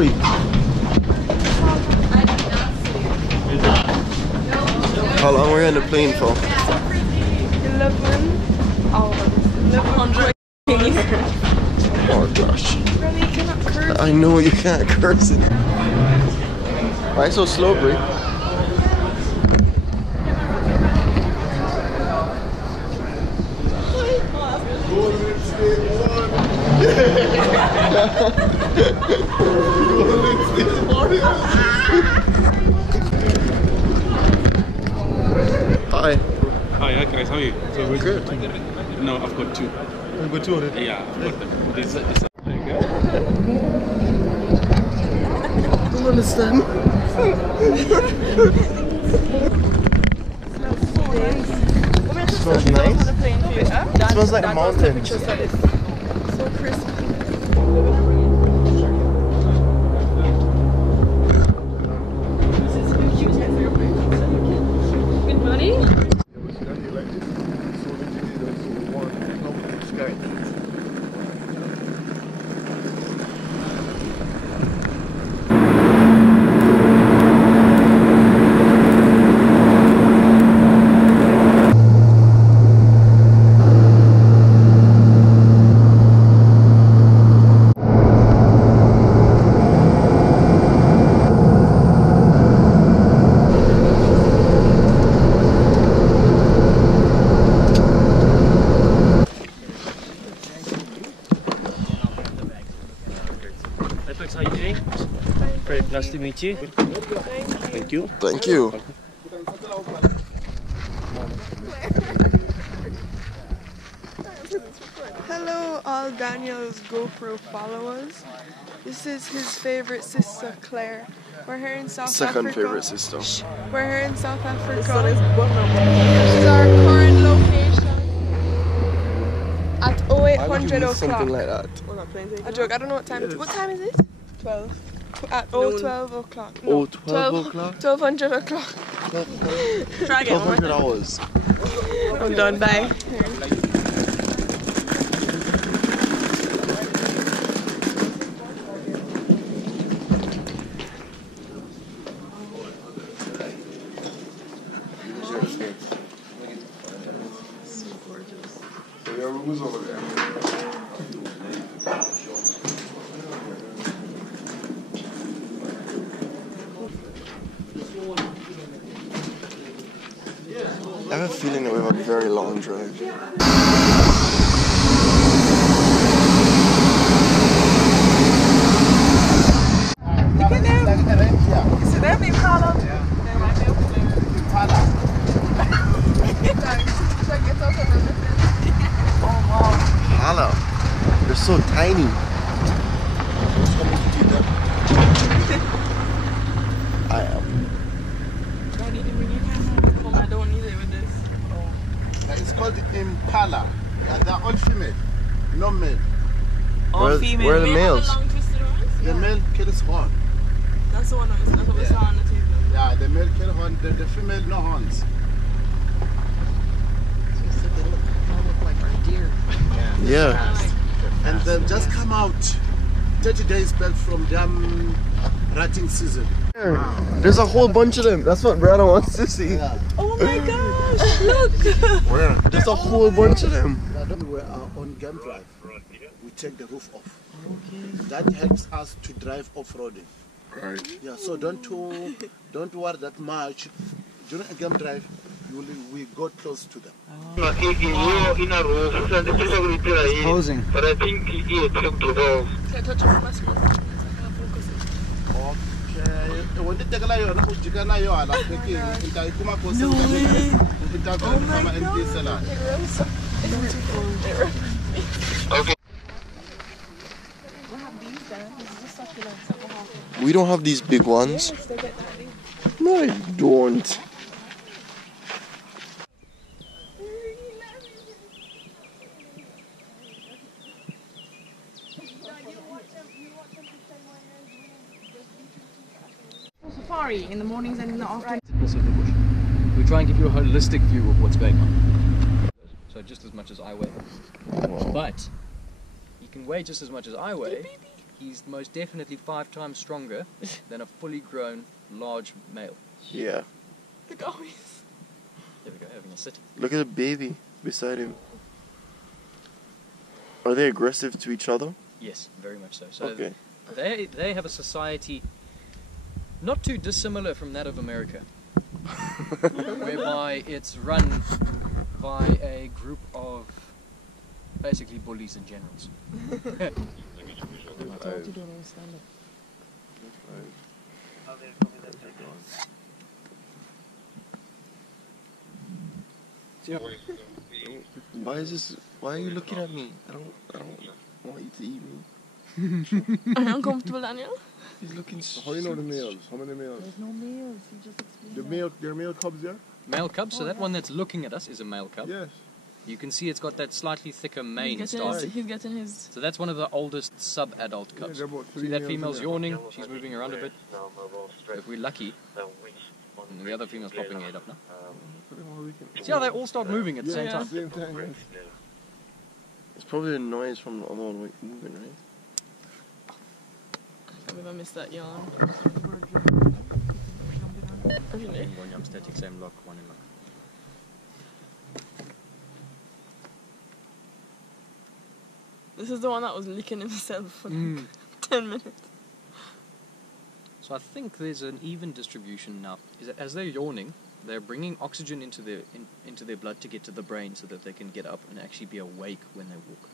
we? How long were you in the plane for? 1100. Oh gosh. Really, you cannot curse. I know you can't curse it. Why so slow, Brie? Hi. Hi guys, how are you? So we're Good. No, I've got two. You've got two on it? Yeah, I've got them. This there you go. I don't understand. Smells nice. It smells like mountains. So crispy. Good morning. How are you doing? Very nice to meet you. Thank you. Thank you. Hello, all Daniel's GoPro followers. This is his favorite sister, Claire. We're here in South Africa. Second favorite sister. We're here in South Africa. This is our current location at 0800 o'clock. Something like that. A joke. I don't know what time. What time is it? 12. At 12 o'clock. No, 12 o'clock? 1200 o'clock. Try again. 1200 hours. I'm done. Bye. Who's over there? I have a feeling that we have a very long drive. Look at them. Is it them Impala? Hello. They're so tiny. I am. I don't need it with this. It's called the Impala. Yeah, they're all female, no male. All female. Where are the males? The male carries horn. That's the one that's what we saw on the table. Yeah, the male carries horn, the female no horns. Yeah. And they've just come out 30 days back from damn rutting season. There's a whole bunch of them. That's what Brianna wants to see. Yeah. Oh my gosh, look! Where? There's a whole bunch of them. We are on game drive. We take the roof off. Okay. That helps us to drive off-roading. Right. Yeah, so don't worry that much. During a game drive, we go close to them. It's posing. Can I touch it? Okay. We don't have these big ones. No, I don't. Safari in the mornings and in the afternoons. Of the bush. We try and give you a holistic view of what's going on. So just as much as I weigh. But you can weigh just as much as I weigh, he's most definitely 5 times stronger than a fully grown large male. Yeah. Look how he's... There we go, having a sit. Look at the baby beside him. Are they aggressive to each other? Yes, very much so. So Okay. they have a society not too dissimilar from that of America, whereby it's run by a group of basically bullies and generals. Why is this? Why are you looking at me? I don't want you to eat me. Are you uncomfortable, Daniel? He's looking. How you know the males? How many males? There's no males. You just explained There are male cubs there? Male cub, so that one that's looking at us is a male cub. Yes. You can see it's got that slightly thicker mane starting. He's getting his... So that's one of the oldest sub-adult cubs. they're about See 3 that males female's in there. yawning, she's moving around a bit. If we're lucky, and the other female's popping her head up now. See how they all start moving at the same time? Same time, yes. It's probably the noise from the other one moving, right? I believe I missed that yawn. Really? One young static, same lock, one in lock. This is the one that was licking himself for like 10 minutes. So I think there's an even distribution now. Is that as they're yawning, they're bringing oxygen into their blood to get to the brain so that they can get up and actually be awake when they walk.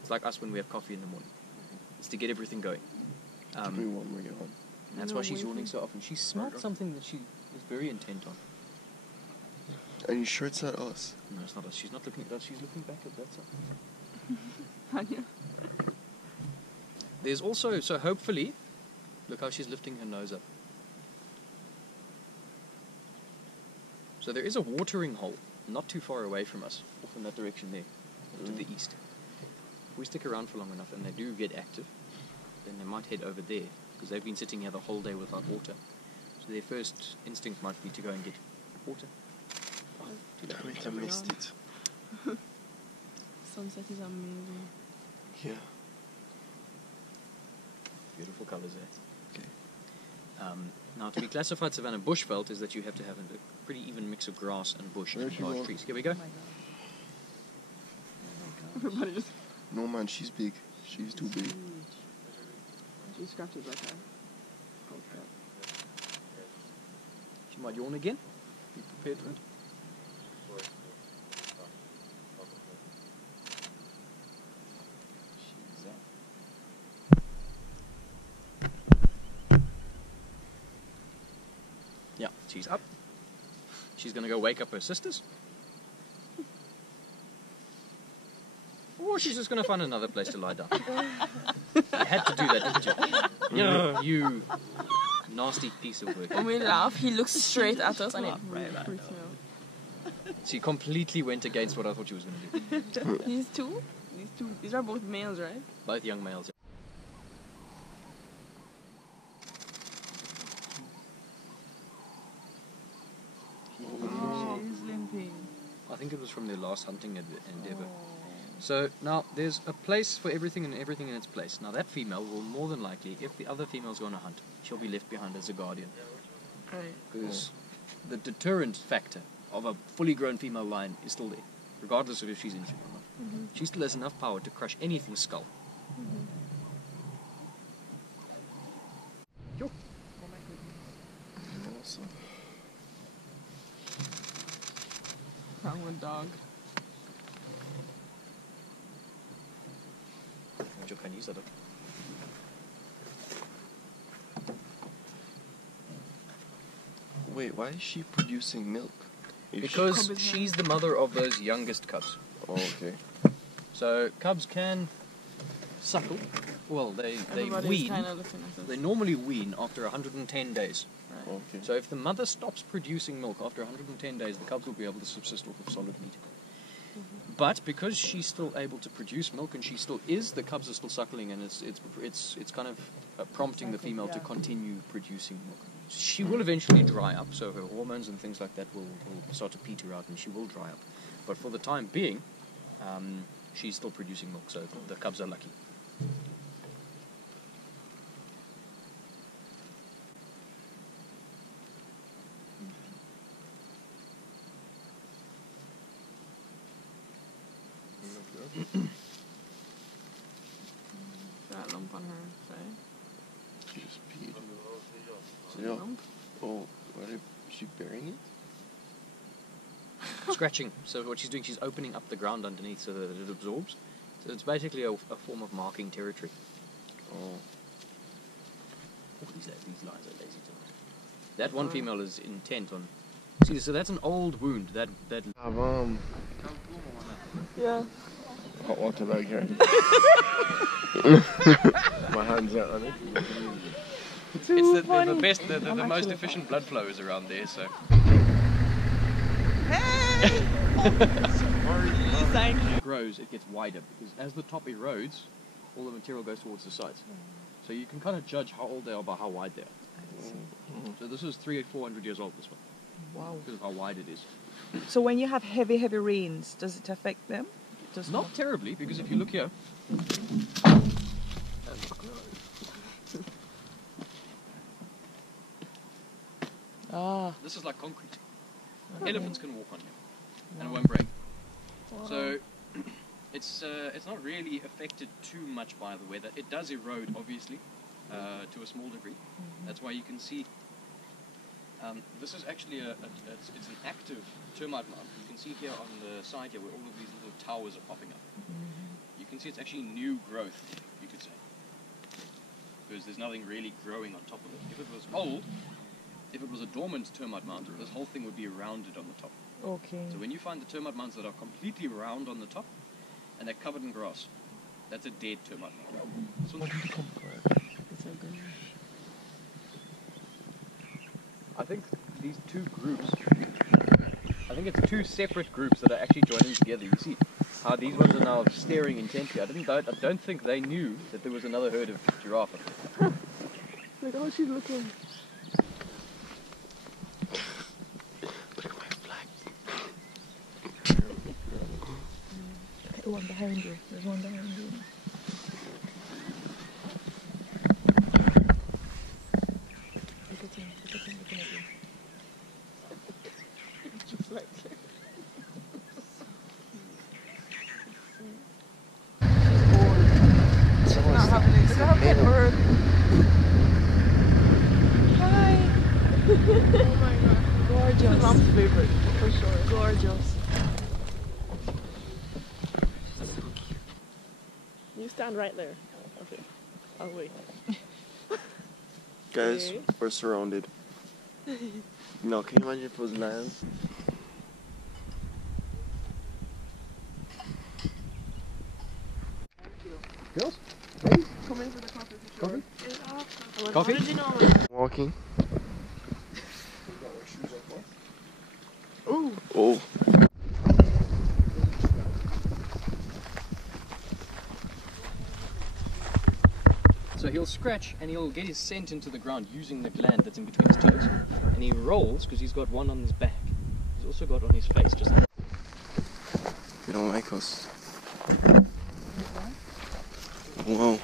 It's like us when we have coffee in the morning. It's to get everything going. Give me one more yawn. And that's why she's yawning so often. She smelled something that she was very intent on. Are you sure it's not us? No, it's not us. She's not looking at us. She's looking back at that side. Daniel. There's also, so hopefully, look how she's lifting her nose up. So there is a watering hole not too far away from us, off in that direction there, off to the east. If we stick around for long enough and they do get active, then they might head over there, because they've been sitting here the whole day without water. So their first instinct might be to go and get water. Damn it, I missed it. Sunset is amazing. Yeah. Beautiful colours there. Okay. Now, to be classified savanna bushveld is that you have to have a pretty even mix of grass and bush and large trees. Here we go. Everybody just... No man, she's big. She's too big. She scratches like that. She might yawn again. Be prepared for it. Yeah, she's up. She's going to go wake up her sisters. Or she's just going to find another place to lie down. I had to do that, didn't you? Yeah. You nasty piece of work. When we laugh, he looks straight at us and it really freaks me out. She completely went against what I thought she was going to do. These two? These are both males, right? Both young males. Oh, he's limping. I think it was from their last hunting endeavour. So now there's a place for everything and everything in its place. Now that female will more than likely, if the other female's going to hunt, she'll be left behind as a guardian. Right. Because the deterrent factor of a fully grown female lion is still there, regardless of if she's injured or not. She still has enough power to crush anything's skull. Yo. Wrong with dog. Yo kan use that. Wait, why is she producing milk? Because she's the mother of those youngest cubs. Oh, okay. So cubs can suckle. Well, they Everybody's wean. kind of looking at us. They normally wean after 110 days. Right. Okay. So if the mother stops producing milk after 110 days, the cubs will be able to subsist off of solid meat. But because she's still able to produce milk and she still is, the cubs are still suckling, and it's kind of prompting the female to continue producing milk. She will eventually dry up, so her hormones and things like that will start to peter out, and she will dry up. But for the time being, she's still producing milk, so the cubs are lucky. That lump on her face. She just peed. Yeah. Oh, what is she burying it? Scratching. So what she's doing, she's opening up the ground underneath so that it absorbs. So it's basically a form of marking territory. Oh. These lions are lazy tonight. That one female is intent on. See, so that's an old wound. That. Have Yeah. hot water bag here. My hands are on it. It's the best, the most efficient blood flow is around there. So. It grows, it gets wider because as the top erodes, all the material goes towards the sides. So you can kind of judge how old they are by how wide they are. So this is 300-400 years old, this one. Wow. Because of how wide it is. So when you have heavy rains, does it affect them? Does Not terribly, because if you look here, this is like concrete. Elephants can walk on here, and it won't break. So it's not really affected too much by the weather. It does erode, obviously, to a small degree. That's why you can see. This is actually it's an active termite mound. You can see here on the side here where all of these little towers are popping up. You can see it's actually new growth, you could say, because there's nothing really growing on top of it. If it was old, if it was a dormant termite mound, this whole thing would be rounded on the top. Okay. So when you find the termite mounds that are completely round on the top and they're covered in grass, that's a dead termite mound. This one's I think these two groups, I think it's two separate groups that are actually joining together. You see how these ones are now staring intently. I don't think they knew that there was another herd of giraffe. Look how she's looking. Look at my flag. The one behind you. There's one behind you. Look at him. Look at him looking at you. Just like Not having it. Look at how pet bird. Hi. Oh my god. gorgeous. This is Mom's favorite, for sure. Gorgeous. You stand right there. Okay. I'll wait. Guys, Okay. we're surrounded. No, can you imagine if it was land? Girls? Come in for the coffee for sure. Coffee? Coffee? How did you know? Walking. Ooh. Oh. So he'll scratch and he'll get his scent into the ground using the gland that's in between his toes. And he rolls because he's got one on his back. He's also got on his face just like They don't like us. Whoa.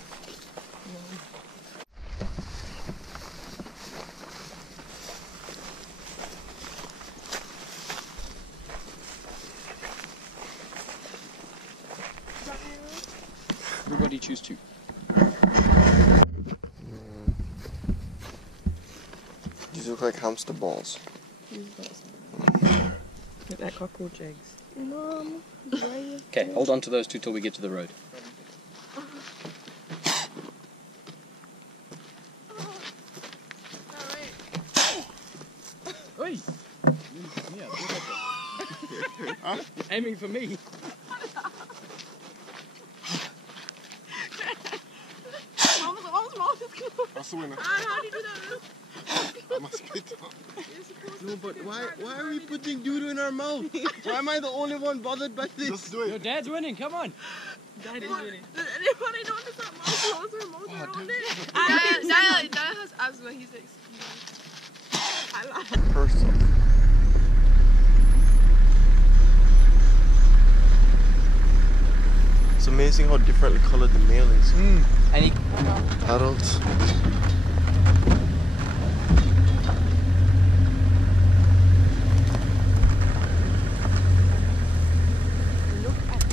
everybody choose two. These look like hamster balls. Look at cockroach eggs. Mom, Okay, hold on to those two till we get to the road. Oi! You're aiming for me. That's the winner. How do you do that? I must spit out. No, but why are we putting doodoo in our mouth? Why am I the only one bothered by this? Just do Your it. dad's winning, come on. Dad is winning. Does anybody notice that mouth closer, mouth around it? Dad has asthma. He's like, I laugh. Person. It's amazing how differently colored the male is. And he Adults.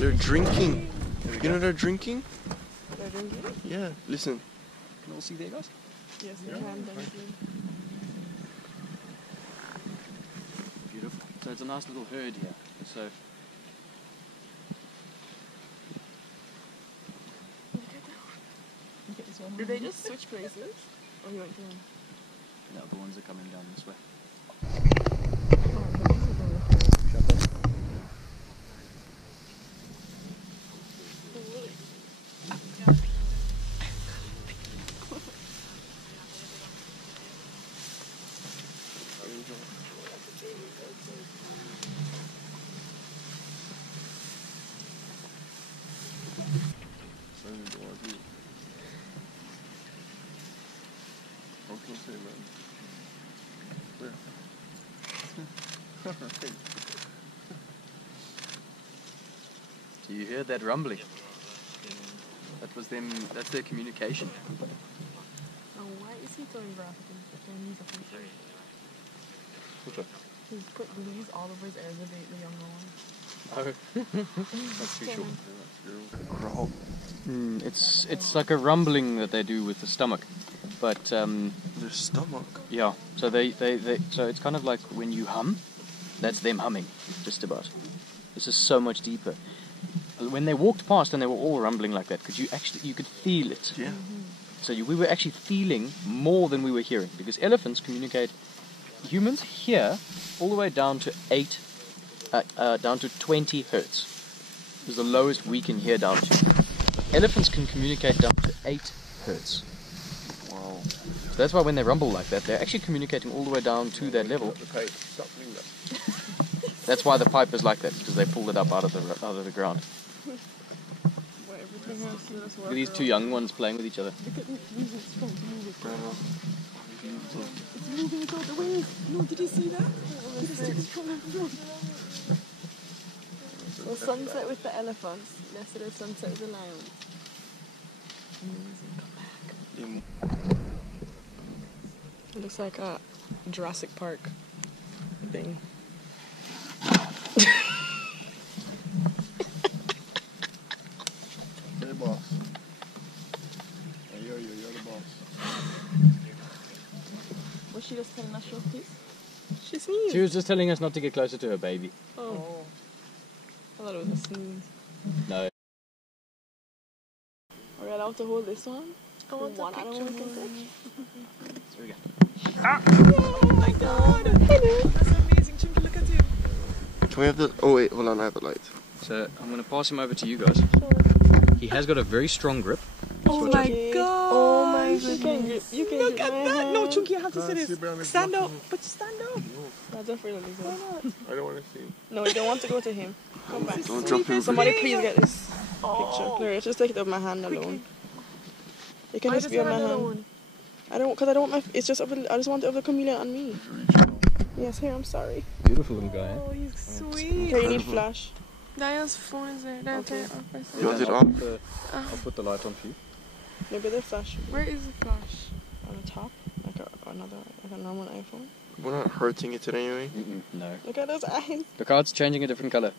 They're drinking. You know they're drinking? They're drinking? Yeah, listen. Can you all see there, guys? Yes, they can. Thank you. Beautiful. So it's a nice little herd here. So Did they just switch places? Or you went to them? now the ones are coming down this way. Do you hear that rumbling? That was them. That's their communication. Oh, why is he throwing graphically? He's a picture. He's put blues all over his ears, the younger one. Oh, that's too short. Growl. It's like a rumbling that they do with the stomach, but Their stomach. yeah. So they so it's kind of like when you hum, that's them humming, just about. This is so much deeper. When they walked past and they were all rumbling like that, you could feel it. Yeah. So we were actually feeling more than we were hearing, because elephants communicate. Humans hear all the way down to 20 hertz. Is the lowest we can hear down to. Elephants can communicate down to 8 hertz. Wow. So that's why when they rumble like that, they're actually communicating all the way down to that level. That's why the pipe is like that, because they pulled it up out of the ground. Look at these two young ones playing with each other. Look at this music's trying to move it. It's moving without the wings. No, did you see that? The sunset with the elephants. Yesterday sunset with the lions. Amazing. Come back. It looks like a Jurassic Park thing. Hey, boss. You're the boss. Was she just telling us she'll please? She sneezed. She was just telling us not to get closer to her baby. Oh. I thought it was a sneeze. No. Alright, I want to hold this one. I want one animal we can touch. Here we go. Oh my god! Hello! That's amazing, Chunky, look at you. Can we have the... Oh wait, hold on, I have the light. So I'm going to pass him over to you guys. He has got a very strong grip. Oh my god! Oh my goodness! You can look at that! No, Chunky, I have to see this. Stand up! But stand up! No, don't feel Why not? I don't want to see. No, you don't want to go to him. Come back. Don't drop him. Somebody please get this picture. Claire, just take it off my hand alone. It can just be on my hand. I don't, because I don't want my, it's just, I just want it of the chameleon on me. Yes, here, I'm sorry. Beautiful little guy. Oh, he's sweet. Here, you need flash. Diane's phone is there. Diane, turn it off. You want it on? I'll put the light on for you. Maybe the flash. Where is the flash? On the top, like a normal iPhone. We're not hurting it anyway. No. Look at those eyes. Look how it's changing a different color.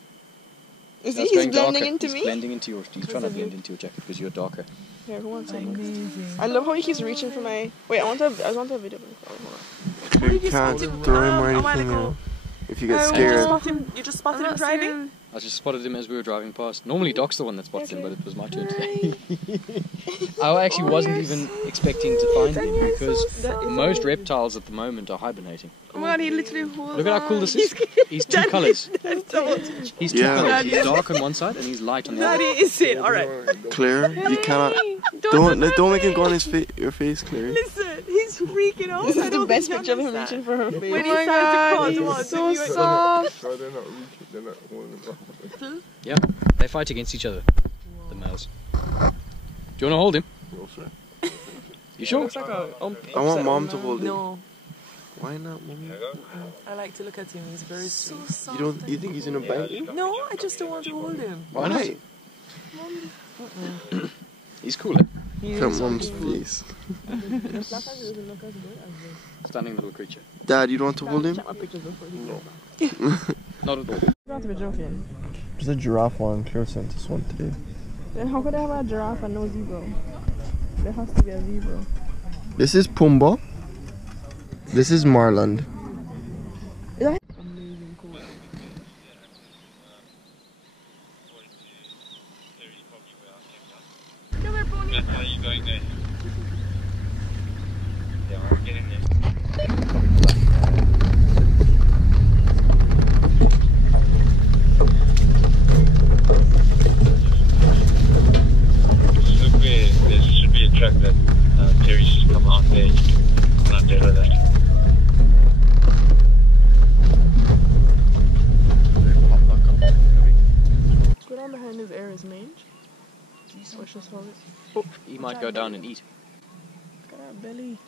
Is That's he? He's going blending darker. into He's me? blending into your. He's trying to blend into your jacket because you're darker. Here, who wants it? Amazing. I love how he keeps reaching for my. Wait, I want a video. Oh, hold on. You can't throw him or anything now. If you get scared. You just spotted him driving? I just spotted him as we were driving past. Normally Doc's the one that spots him, but it was my turn today. I actually wasn't even expecting to find him because most reptiles at the moment are hibernating. Oh my god, he literally holds. Look at how cool this is. He's two colours. He's two Yeah. colours. He's dark on one side and he's light on the other. Daddy is it. Alright. Claire, you cannot. Don't make him go on your face, Claire. Listen, he's freaking out. This is the best picture of him reaching for her face. When he started to crawl towards so him, soft. No, they're not reaching. They're not holding him up. Yeah, they fight against each other, the males. Do you want to hold him? No, sir. You sure? Looks like a I want mom to hold him. No, Why not, mommy? I like to look at him. He's very sweet. You think he's in a bite? No, I just don't want to hold him. Why not? He's cooler. Look at mom's face. Stunning little creature. Dad, you don't want to hold him? Not at all. You don't have to be joking. There's a giraffe one, Clear sent this one today. Then how could they have a giraffe and no zebra? There has to be a zebra. This is Pumbaa. This is Marland. Amazing cool. Come here, pony. How are you going there? Yeah, we're getting there. Look where there should be a truck that Terry's just come out there. You can run out there with that. Go down behind his air is mange. What's just hold it? Oh, he might go down and eat. Look at that belly.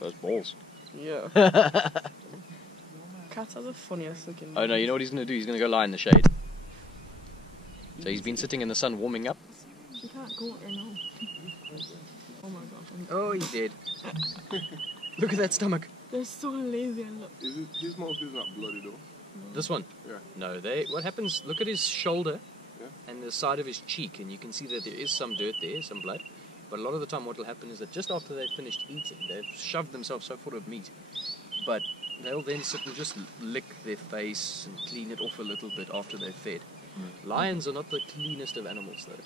Those balls. Yeah. Cats are the funniest looking. Oh no, you know what he's going to do? He's going to go lie in the shade. So he's been sitting in the sun warming up. She can't go there now. Oh my god. Oh, he's dead. Look at that stomach. They're so lazy and look. His mouth is not bloody though. This one? Yeah. No, what happens, look at his shoulder Yeah. and the side of his cheek, and you can see that there is some dirt there, some blood. But a lot of the time what will happen is that just after they've finished eating, they've shoved themselves so full of meat. But they'll then sit and just lick their face and clean it off a little bit after they've fed. Lions are not the cleanest of animals though.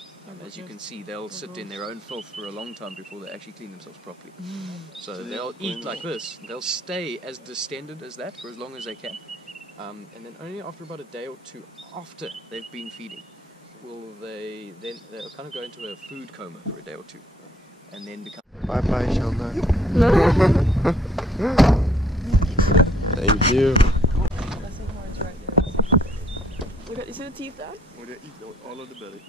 As you can see, they'll sit in their own filth for a long time before they actually clean themselves properly. So they'll eat like this. They'll stay as distended as that for as long as they can. And then only after about a day or two after they've been feeding will they'll kind of go into a food coma for a day or two and then become... Bye bye, Sheldon. Thank you. Look at, you see the teeth, Dad? Well, they eat all of the belly.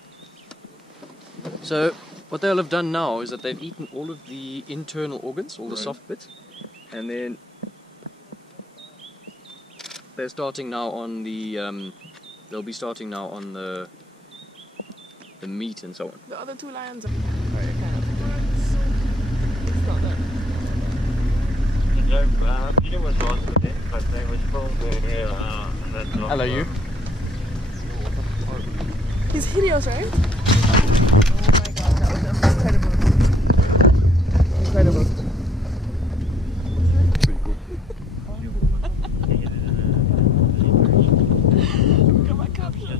So what they'll have done now is that they've eaten all of the internal organs, all the soft bits, and then they're starting now on the they'll be starting now on the meat and so on. The other two lions are kind of. It's not there. Peter was on with it, but they were still there. Hello, you. He's hideous, right? Oh my god, that was incredible. Incredible. Pretty cool. Look at my caption.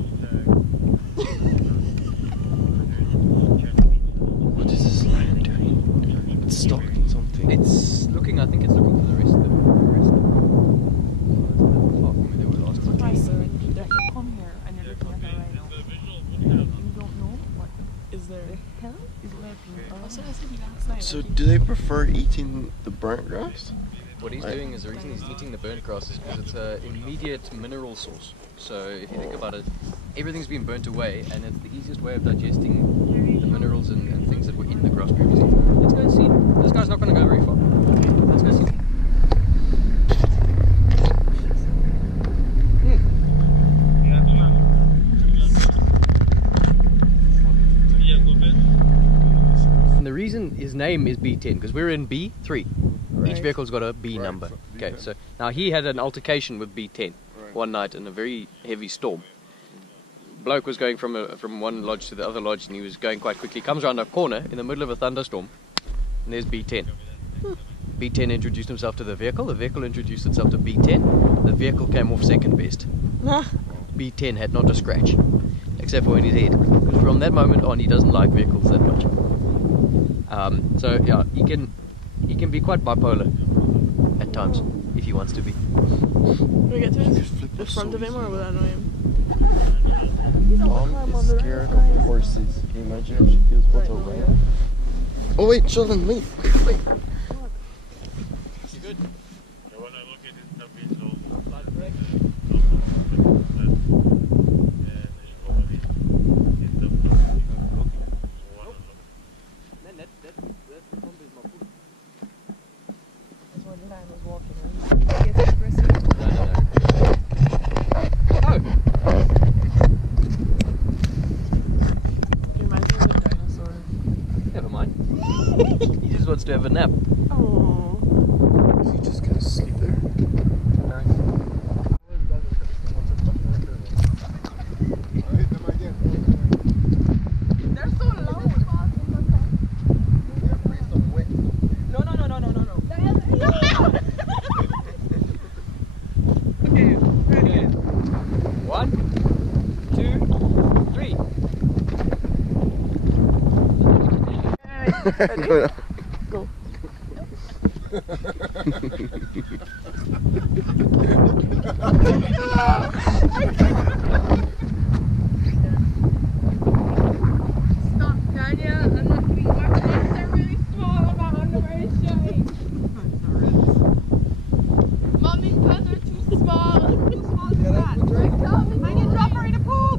What is this lion doing? It's stalking something. It's looking. I think it's looking for the rest of the rest. Far from where they were last time. That you come here and you're looking at the right now. You don't know what Is there? the hell is lurking. That's what I said last night. So do they prefer eating the burnt grass? What he's doing is the reason he's eating the burnt grass is because it's an immediate mineral source. So if you think about it, everything's been burnt away, and it's the easiest way of digesting the minerals and things that were in the grass previously. Let's go and see. This guy's not going to go very far. Let's go see. And the reason his name is B10 because we're in B3. Right. Each vehicle's got a B number. so Okay, B10. so now he had an altercation with B10 one night in a very heavy storm. Bloke was going from one lodge to the other lodge, and he was going quite quickly. Comes around a corner in the middle of a thunderstorm, and there's B10. B10 introduced himself to the vehicle introduced itself to B10. The vehicle came off second best. B10 had not a scratch, except for in his head. Because from that moment on, he doesn't like vehicles that much. So yeah, he can be quite bipolar at times if he wants to be. Can we get to the front of him, or will I annoy him? Mom is scared of horses. Can you imagine if she feels about to run? Oh wait, Sheldon, wait. You good? When I look at it, that means all That's where the lion was walking. Right? He gets aggressive. He reminds me of a dinosaur. Never mind. He just wants to have a nap. Oh. Is he just gonna sleep there? Ready? Go now. Go. Stop, Tanya. I'm not getting my legs are really small. My underwear is showing. Mommy's clothes are too small. Too small to that. I can drop her in a pool.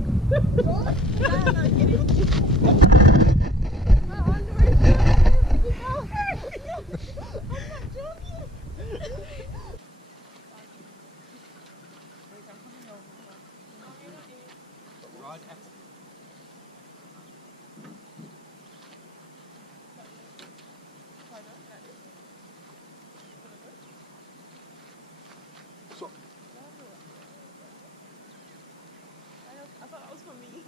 My underwear is I thought that was for me.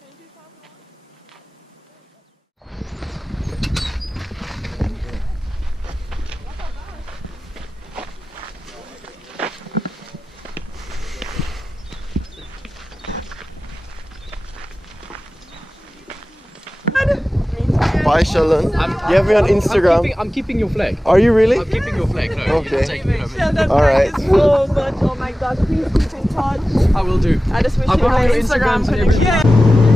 Can you do something? Bye, Sheldon. You have me on Instagram. I'm keeping your flag. Are you really? I'm keeping your flag. No, Okay. you're taking it over. Sheldon, All right. thank you so much. Oh my gosh, please keep in touch. I will do. I just wish I've you got my all your Instagram Instagrams and connection. everything.